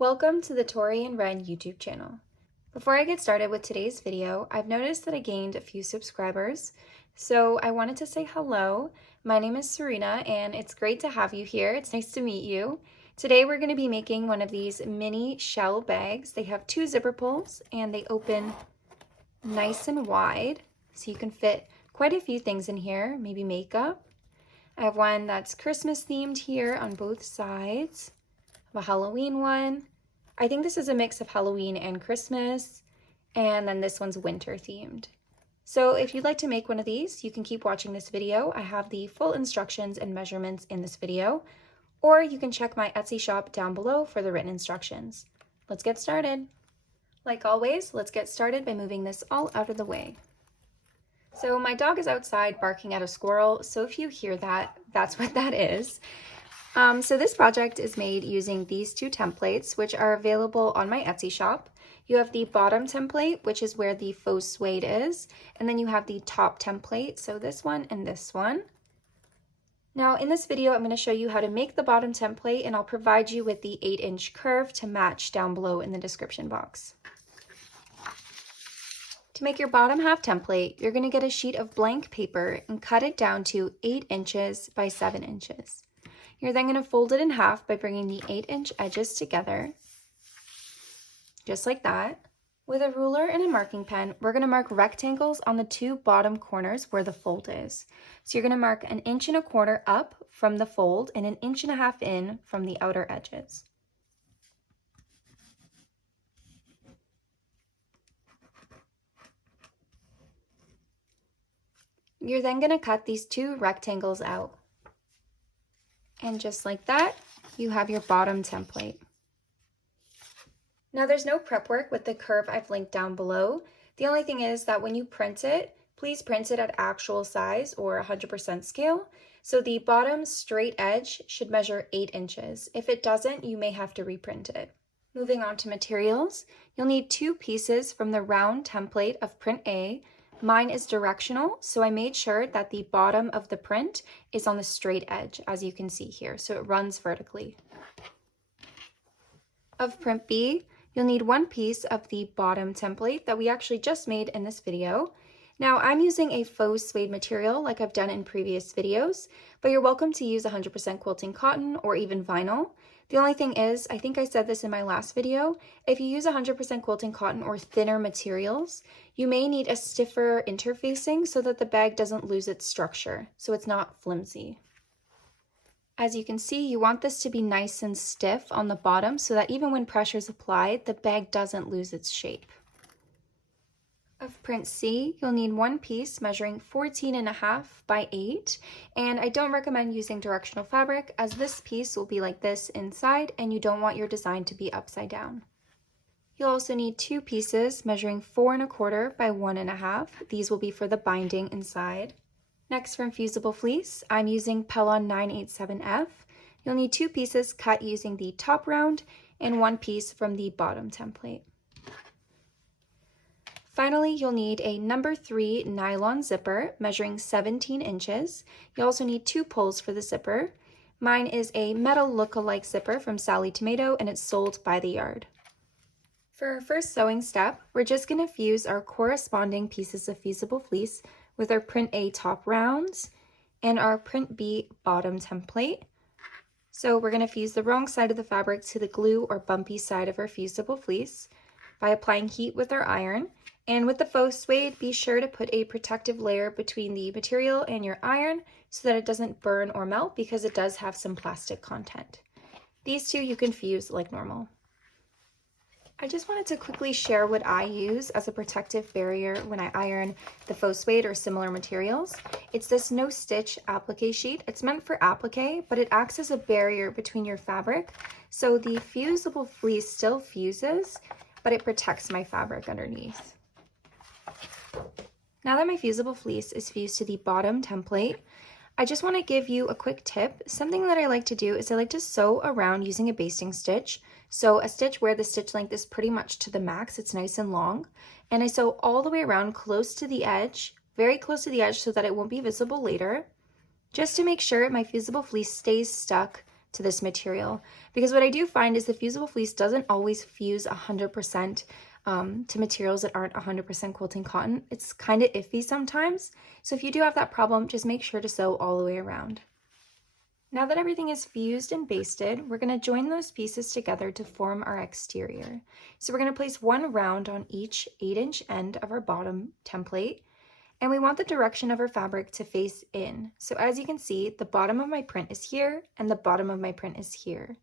Welcome to the Tori and Ren YouTube channel. Before I get started with today's video, I've noticed that I gained a few subscribers, so I wanted to say hello. My name is Serena and it's great to have you here. It's nice to meet you. Today we're going to be making one of these mini shell bags. They have two zipper pulls and they open nice and wide, so you can fit quite a few things in here, maybe makeup. I have one that's Christmas themed here on both sides. I have a Halloween one. I think this is a mix of Halloween and Christmas, and then this one's winter themed. So if you'd like to make one of these, you can keep watching this video. I have the full instructions and measurements in this video, or you can check my Etsy shop down below for the written instructions. Let's get started. Like always, let's get started by moving this all out of the way. So my dog is outside barking at a squirrel, so if you hear that, that's what that is. So this project is made using these two templates, which are available on my Etsy shop. You have the bottom template, which is where the faux suede is, and then you have the top template, so this one and this one. Now in this video, I'm going to show you how to make the bottom template, and I'll provide you with the 8-inch curve to match down below in the description box. To make your bottom half template, you're going to get a sheet of blank paper and cut it down to 8 inches by 7 inches. You're then going to fold it in half by bringing the 8-inch edges together, just like that. With a ruler and a marking pen, we're going to mark rectangles on the two bottom corners where the fold is. So you're going to mark 1.25 inches up from the fold and 1.5 inches in from the outer edges. You're then going to cut these two rectangles out. And just like that, you have your bottom template. Now there's no prep work with the curve I've linked down below. The only thing is that when you print it, please print it at actual size or 100% scale. So the bottom straight edge should measure 8 inches. If it doesn't, you may have to reprint it. Moving on to materials, you'll need 2 pieces from the round template of print A. Mine is directional, so I made sure that the bottom of the print is on the straight edge, as you can see here, so it runs vertically. Of print B, you'll need 1 piece of the bottom template that we actually just made in this video. Now, I'm using a faux suede material like I've done in previous videos, but you're welcome to use 100% quilting cotton or even vinyl. The only thing is, I think I said this in my last video, if you use 100% quilting cotton or thinner materials, you may need a stiffer interfacing so that the bag doesn't lose its structure, so it's not flimsy. As you can see, you want this to be nice and stiff on the bottom so that even when pressure is applied, the bag doesn't lose its shape. Of print C, you'll need 1 piece measuring 14.5 by 8, and I don't recommend using directional fabric as this piece will be like this inside and you don't want your design to be upside down. You'll also need 2 pieces measuring 4.25 by 1.5. These will be for the binding inside. Next, from fusible fleece, I'm using Pellon 987F. You'll need 2 pieces cut using the top round and 1 piece from the bottom template. Finally, you'll need a number 3 nylon zipper measuring 17 inches. You also need 2 pulls for the zipper. Mine is a metal look-alike zipper from Sally Tomato and it's sold by the yard. For our first sewing step, we're just going to fuse our corresponding pieces of fusible fleece with our print A top rounds and our print B bottom template. So we're going to fuse the wrong side of the fabric to the glue or bumpy side of our fusible fleece by applying heat with our iron. And with the faux suede, be sure to put a protective layer between the material and your iron so that it doesn't burn or melt because it does have some plastic content. These two you can fuse like normal. I just wanted to quickly share what I use as a protective barrier when I iron the faux suede or similar materials. It's this no stitch applique sheet. It's meant for applique, but it acts as a barrier between your fabric. So the fusible fleece still fuses, but it protects my fabric underneath. Now that my fusible fleece is fused to the bottom template, I just want to give you a quick tip. Something that I like to do is I like to sew around using a basting stitch. So a stitch where the stitch length is pretty much to the max, it's nice and long. And I sew all the way around close to the edge, very close to the edge so that it won't be visible later, just to make sure my fusible fleece stays stuck to this material, because what I do find is the fusible fleece doesn't always fuse 100% to materials that aren't 100% quilting cotton. It's kind of iffy sometimes. So if you do have that problem, just make sure to sew all the way around. Now that everything is fused and basted, we're going to join those pieces together to form our exterior. So we're going to place one round on each 8-inch end of our bottom template, and we want the direction of our fabric to face in. So as you can see, the bottom of my print is here and the bottom of my print is here.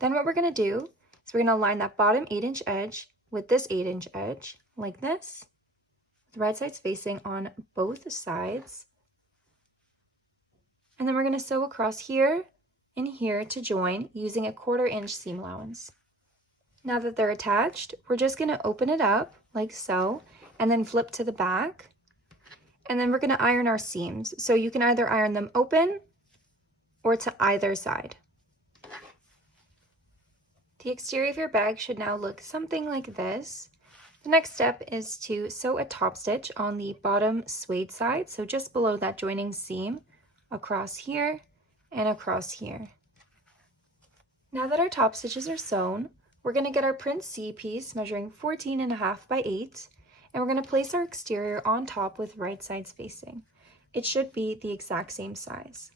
Then what we're going to do is we're going to align that bottom 8-inch edge with this 8-inch edge like this, with right sides facing on both sides. And then we're going to sew across here and here to join using a 1/4 inch seam allowance. Now that they're attached, we're just going to open it up like so and then flip to the back. And then we're going to iron our seams. So you can either iron them open or to either side. The exterior of your bag should now look something like this. The next step is to sew a top stitch on the bottom suede side, so just below that joining seam, across here and across here. Now that our top stitches are sewn, we're going to get our print C piece measuring 14.5 by 8, and we're going to place our exterior on top with right sides facing. It should be the exact same size.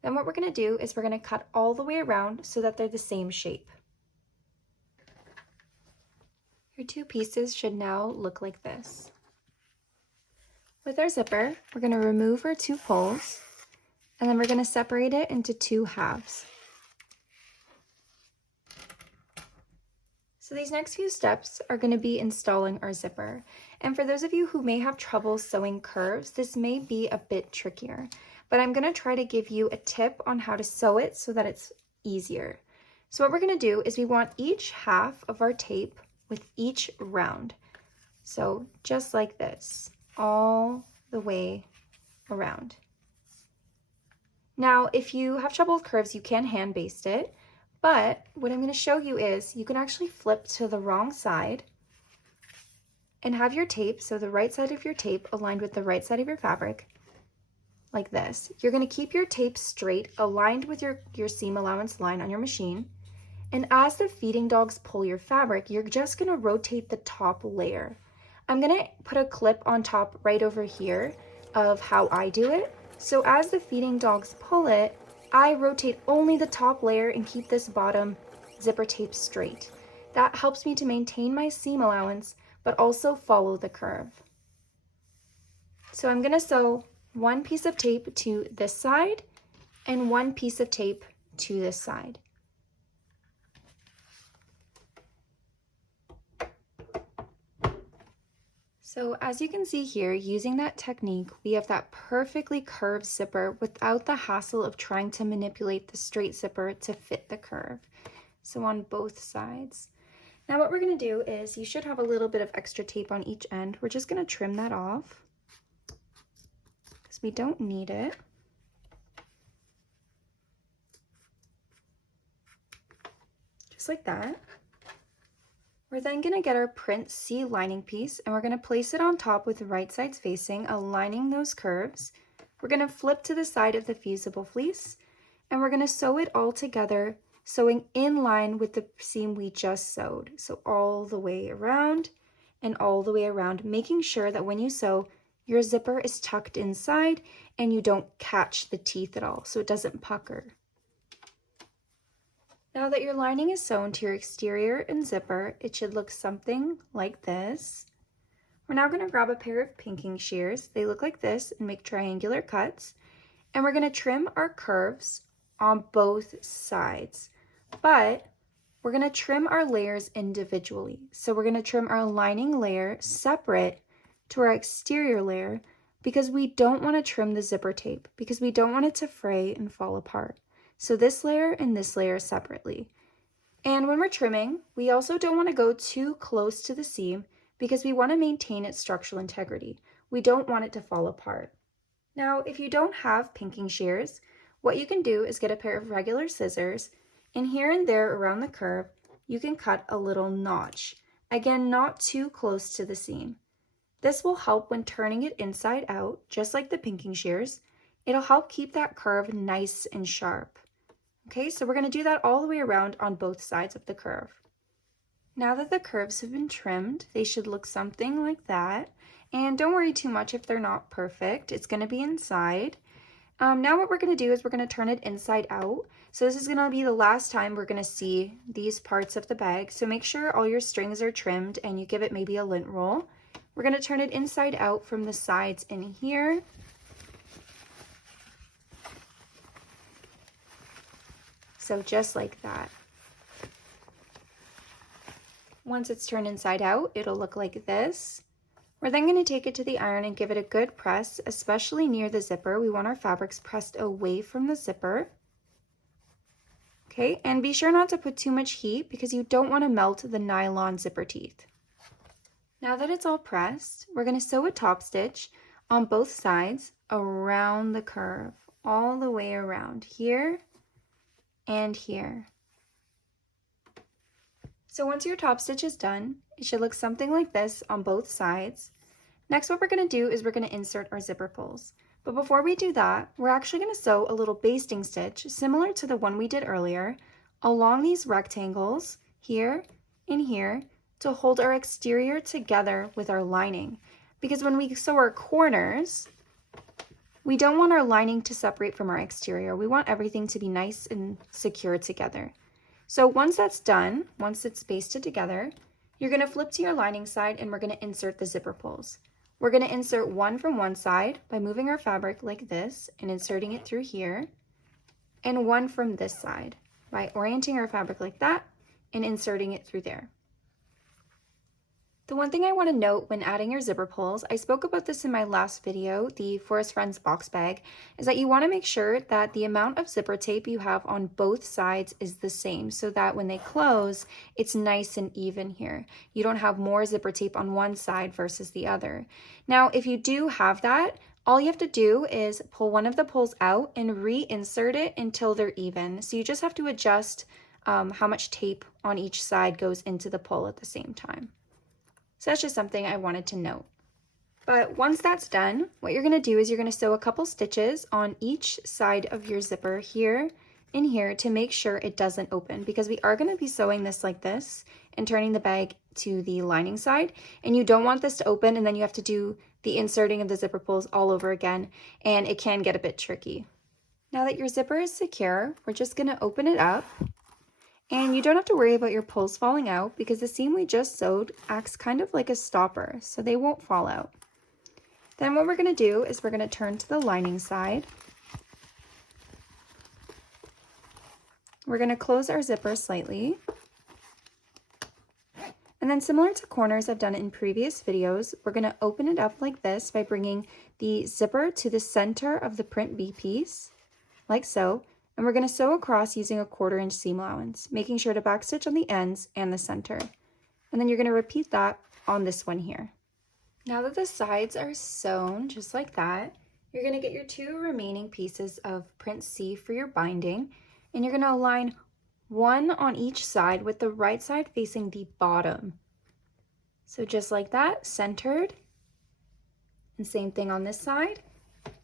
Then what we're going to do is we're going to cut all the way around so that they're the same shape. Your two pieces should now look like this. With our zipper, we're going to remove our two poles, and then we're going to separate it into 2 halves. So these next few steps are going to be installing our zipper. And for those of you who may have trouble sewing curves, this may be a bit trickier, but I'm going to try to give you a tip on how to sew it so that it's easier. So what we're going to do is we want each half of our tape with each round. So just like this, all the way around. Now, if you have trouble with curves, you can hand baste it, but what I'm going to show you is you can actually flip to the wrong side and have your tape, so the right side of your tape aligned with the right side of your fabric, like this. You're going to keep your tape straight, aligned with your seam allowance line on your machine, and as the feeding dogs pull your fabric, you're just going to rotate the top layer. I'm going to put a clip on top right over here of how I do it. So as the feeding dogs pull it, I rotate only the top layer and keep this bottom zipper tape straight. That helps me to maintain my seam allowance, but also follow the curve. So I'm going to sew one piece of tape to this side and one piece of tape to this side. So as you can see here, using that technique, we have that perfectly curved zipper without the hassle of trying to manipulate the straight zipper to fit the curve. So on both sides. Now what we're going to do is, you should have a little bit of extra tape on each end. We're just going to trim that off because we don't need it. Just like that. We're then going to get our print C lining piece and we're going to place it on top with the right sides facing, aligning those curves. We're going to flip to the side of the fusible fleece and we're going to sew it all together, sewing in line with the seam we just sewed. So all the way around and all the way around, making sure that when you sew, your zipper is tucked inside and you don't catch the teeth at all, so it doesn't pucker. Now that your lining is sewn to your exterior and zipper, it should look something like this. We're now going to grab a pair of pinking shears. They look like this and make triangular cuts. And we're going to trim our curves on both sides. But we're going to trim our layers individually. So we're going to trim our lining layer separate to our exterior layer because we don't want to trim the zipper tape, because we don't want it to fray and fall apart. So this layer and this layer separately. And when we're trimming, we also don't want to go too close to the seam because we want to maintain its structural integrity. We don't want it to fall apart. Now, if you don't have pinking shears, what you can do is get a pair of regular scissors, and here and there around the curve, you can cut a little notch. Again, not too close to the seam. This will help when turning it inside out, just like the pinking shears. It'll help keep that curve nice and sharp. Okay, so we're going to do that all the way around on both sides of the curve. Now that the curves have been trimmed, they should look something like that. And don't worry too much if they're not perfect. It's going to be inside. Now what we're going to do is we're going to turn it inside out. So this is going to be the last time we're going to see these parts of the bag. So make sure all your strings are trimmed and you give it maybe a lint roll. We're going to turn it inside out from the sides in here. So just like that. Once it's turned inside out, it'll look like this. We're then going to take it to the iron and give it a good press, especially near the zipper. We want our fabrics pressed away from the zipper. Okay, and be sure not to put too much heat because you don't want to melt the nylon zipper teeth. Now that it's all pressed, we're going to sew a top stitch on both sides around the curve, all the way around here and here. So once your top stitch is done, it should look something like this on both sides. Next, what we're going to do is we're going to insert our zipper pulls. But before we do that, we're actually going to sew a little basting stitch similar to the one we did earlier along these rectangles here and here to hold our exterior together with our lining. Because when we sew our corners, we don't want our lining to separate from our exterior. We want everything to be nice and secure together. So once that's done, once it's basted together, you're going to flip to your lining side and we're going to insert the zipper pulls. We're going to insert one from one side by moving our fabric like this and inserting it through here, and one from this side by orienting our fabric like that and inserting it through there. The one thing I want to note when adding your zipper pulls, I spoke about this in my last video, the Forest Friends box bag, is that you want to make sure that the amount of zipper tape you have on both sides is the same so that when they close, it's nice and even here. You don't have more zipper tape on one side versus the other. Now, if you do have that, all you have to do is pull one of the pulls out and reinsert it until they're even. So you just have to adjust how much tape on each side goes into the pull at the same time. So that's just something I wanted to note. But once that's done, what you're going to do is you're going to sew a couple stitches on each side of your zipper here and here to make sure it doesn't open, because we are going to be sewing this like this and turning the bag to the lining side, and you don't want this to open and then you have to do the inserting of the zipper pulls all over again, and it can get a bit tricky. Now that your zipper is secure, we're just going to open it up. And you don't have to worry about your pulls falling out because the seam we just sewed acts kind of like a stopper, so they won't fall out. Then what we're going to do is we're going to turn to the lining side. We're going to close our zipper slightly. And then similar to corners I've done it in previous videos, we're going to open it up like this by bringing the zipper to the center of the print B piece, like so. And we're going to sew across using a 1/4 inch seam allowance, making sure to backstitch on the ends and the center. And then you're going to repeat that on this one here. Now that the sides are sewn just like that, you're going to get your 2 remaining pieces of print C for your binding, and you're going to align one on each side with the right side facing the bottom. So just like that, centered, and same thing on this side.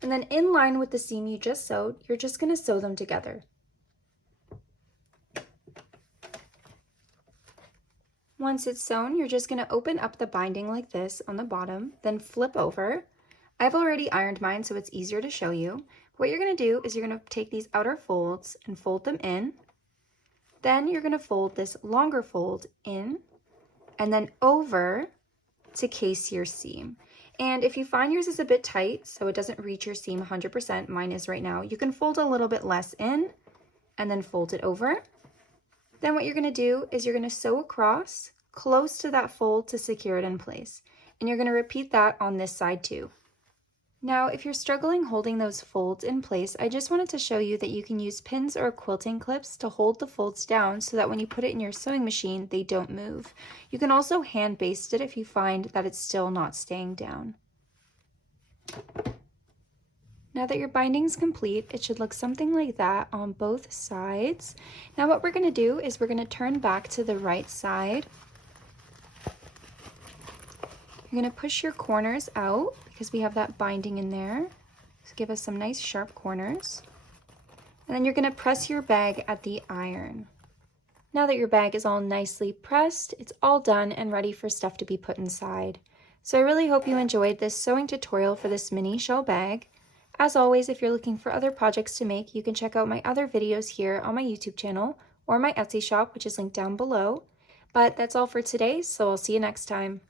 And then in line with the seam you just sewed, you're just going to sew them together. Once it's sewn, you're just going to open up the binding like this on the bottom, then flip over. I've already ironed mine so it's easier to show you. What you're going to do is you're going to take these outer folds and fold them in. Then you're going to fold this longer fold in and then over to case your seam. And if you find yours is a bit tight, so it doesn't reach your seam 100%, mine is right now, you can fold a little bit less in and then fold it over. Then what you're going to do is you're going to sew across close to that fold to secure it in place. And you're going to repeat that on this side too. Now, if you're struggling holding those folds in place, I just wanted to show you that you can use pins or quilting clips to hold the folds down so that when you put it in your sewing machine, they don't move. You can also hand baste it if you find that it's still not staying down. Now that your binding's complete, it should look something like that on both sides. Now what we're going to do is we're going to turn back to the right side. You're going to push your corners out because we have that binding in there. So give us some nice sharp corners. And then you're going to press your bag at the iron. Now that your bag is all nicely pressed, it's all done and ready for stuff to be put inside. So I really hope you enjoyed this sewing tutorial for this mini shell bag. As always, if you're looking for other projects to make, you can check out my other videos here on my YouTube channel or my Etsy shop, which is linked down below. But that's all for today, so I'll see you next time.